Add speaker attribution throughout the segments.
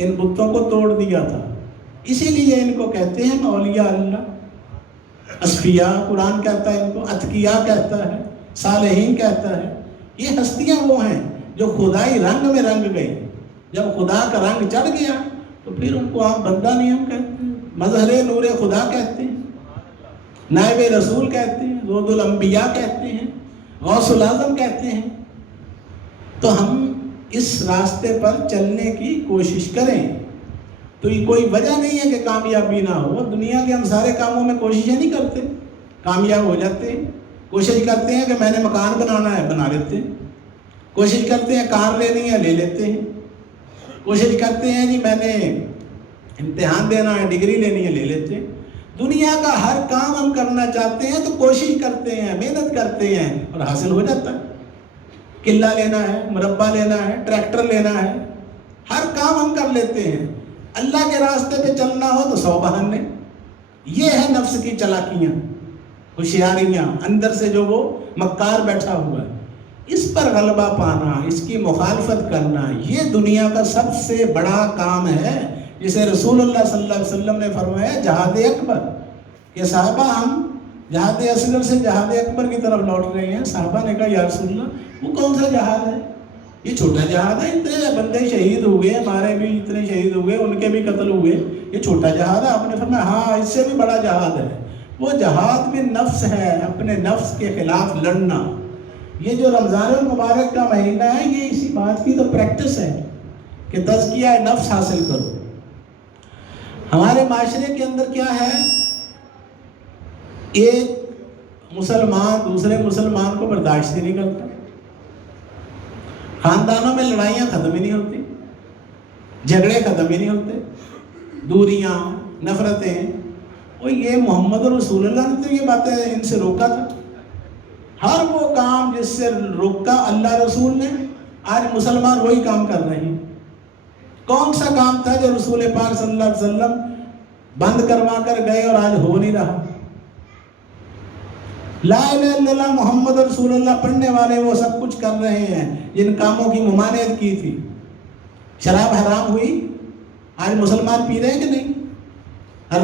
Speaker 1: इन बुतों को तोड़ दिया था। इसीलिए इनको कहते हैं मौलिया अल्लाह। असफिया कुरान कहता है इनको, अतकिया कहता है, सालहीन कहता है। ये हस्तियाँ वो हैं जो खुदाई रंग में रंग गई। जब खुदा का रंग चढ़ गया तो फिर उनको आप बंदा नियम कहते हैं। मजहर नूर खुदा कहते हैं। नायब रसूल कहते हैं रोदुल अंबिया कहते हैं, गौसुल आज़म कहते हैं। तो हम इस रास्ते पर चलने की कोशिश करें। तो ये कोई वजह नहीं है कि कामयाबी ना हो। दुनिया के हम सारे कामों में कोशिशें नहीं करते। कामयाब हो जाते हैं। कोशिश करते हैं कि मैंने मकान बनाना है, बना लेते हैं। कोशिश करते हैं कार लेनी है, ले लेते हैं। कोशिश करते हैं जी मैंने इम्तिहान देना है, डिग्री लेनी है, ले लेते हैं। दुनिया का हर काम हम करना चाहते हैं तो कोशिश करते हैं, मेहनत करते हैं और हासिल हो जाता है। किला लेना है, मुरब्बा लेना है, ट्रैक्टर लेना है, हर काम हम कर लेते हैं। अल्लाह के रास्ते पे चलना हो तो सौ बहाने। ये है नफ्स की चलाकियाँ, होशियारियाँ, अंदर से जो वो मक्कार बैठा हुआ है। इस पर गलबा पाना, इसकी मुखालफत करना, ये दुनिया का सबसे बड़ा काम है, जिसे रसूलुल्लाह सल्लल्लाहु अलैहि वसल्लम ने फरमाया, जहाद अकबर। कि साहबा हम जहाद असगर से जहाद अकबर की तरफ़ लौट रहे हैं। साहबा ने कहा या रसूलुल्लाह वो कौन सा जहाज़ है? ये छोटा जहाज़ है, इतने बंदे शहीद हो गए हमारे भी इतने शहीद हो गए, उनके भी कत्ल हुए। ये छोटा जहाज़ है। आपने फरमाया हाँ इससे भी बड़ा जहाज़ है। वो जहाज़ में नफ्स है, अपने नफ्स के खिलाफ लड़ना। ये जो रमज़ान मुबारक का महीना है, ये इसी बात की तो प्रैक्टिस है कि तजकिया नफ्स हासिल करो। हमारे माशरे के अंदर क्या है? एक मुसलमान दूसरे मुसलमान को बर्दाश्त ही नहीं करता। खानदानों में लड़ाइयाँ ख़त्म ही नहीं होती, झगड़े ख़त्म ही नहीं होते, दूरियाँ, नफ़रतें। और ये मोहम्मद रसूलुल्लाह ने तो ये बातें इनसे रोका था। हर वो काम जिससे रोका अल्लाह रसूल ने, आज मुसलमान वही काम कर रहे हैं। कौन सा काम था जो रसूल पाक सल्लल्लाहु अलैहि वसल्लम बंद करवा कर गए और आज हो नहीं रहा? ला मोहम्मद रसूलुल्लाह, पढ़ने वाले वो सब कुछ कर रहे हैं। जिन कामों की ममानियत की थी। शराब हराम हुई? आज मुसलमान पी रहे हैं कि नहीं?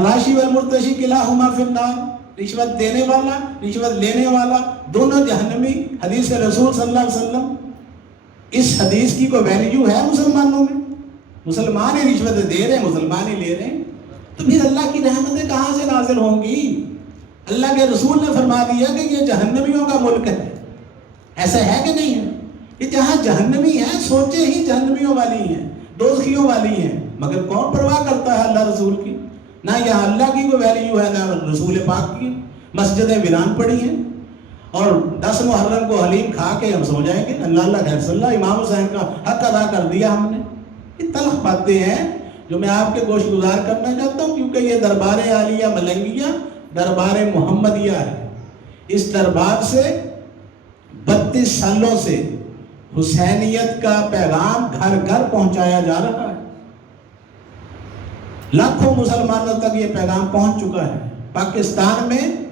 Speaker 1: राशि वल मुर्तशी किला हुमा फिन्नार रिश्वत देने वाला, रिश्वत लेने वाला, दोनों जहनमी हदीस रसूल सल्लल्लाहु अलैहि वसल्लम। इस हदीस की कोई वैल्यू है मुसलमानों में? मुसलमान ही रिश्वत दे रहे हैं, मुसलमान ही ले रहे हैं। तो फिर अल्लाह की रहमतें कहाँ से नाजिल होंगी? अल्लाह के रसूल ने फरमा दिया कि ये जहन्नमियों का मुल्क है। ऐसा है कि नहीं है? कि जहाँ जहन्नमी है, सोचे ही जहन्नमियों वाली हैं, दोस्तियों वाली हैं। मगर कौन परवाह करता है अल्लाह रसूल की? ना यहाँ अल्लाह की कोई वैल्यू है, ना रसूल पाक की। मस्जिदें वीरान पड़ी हैं। और दस मुहर्रम को हलीम खा के हम सो जाएँगे। अल्लाह अल्लाह खैरसल्ला इमाम हुसैन का हक अदा कर दिया हमने। ये तलख बातें हैं जो मैं आपके गोश गुजार करना चाहता हूँ, क्योंकि ये दरबार आलिया मलंगिया दरबार मोहम्मदिया है। इस दरबार से बत्तीस सालों से हुसैनियत का पैगाम घर घर पहुँचाया जा रहा है। लाखों मुसलमानों तक ये पैगाम पहुँच चुका है। पाकिस्तान में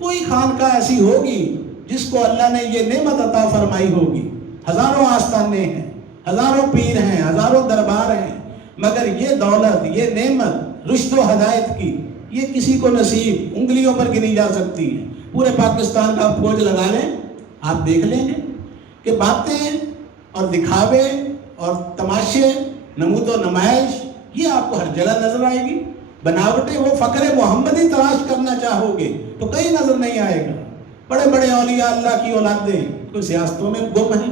Speaker 1: कोई खानका ऐसी होगी जिसको अल्लाह ने ये नेमत अता फरमाई होगी। हज़ारों आस्थाने हैं, हज़ारों पीर हैं, हज़ारों दरबार हैं, मगर ये दौलत, ये नेमत रुश्त हदायत की ये किसी को नसीब उंगलियों पर गिनी जा सकती है। पूरे पाकिस्तान का फौज लगा लें, आप देख लेंगे कि बातें और दिखावे और तमाशे, नमूद व नुमाइश, ये आपको हर जगह नज़र आएगी। बनावटें वो फ़क्र मोहम्मदी तलाश करना चाहोगे तो कहीं नज़र नहीं आएगा। बड़े बड़े औलिया अल्लाह की औलादें, कोई सियासतों में गुम है,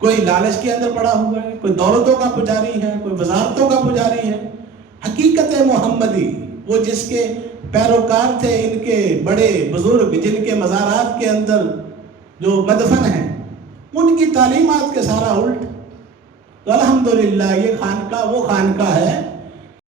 Speaker 1: कोई लालच के अंदर पड़ा हुआ है, कोई दौलतों का पुजारी है, कोई वजारतों का पुजारी है। हकीकत मोहम्मदी वो जिसके पैरोकार थे, इनके बड़े बुज़ुर्ग, जिनके मज़ारात के अंदर जो मदफन हैं, उनकी तालीमत के सारा उल्ट। तो अलहमदिल्ला ये खानका, वो खानका है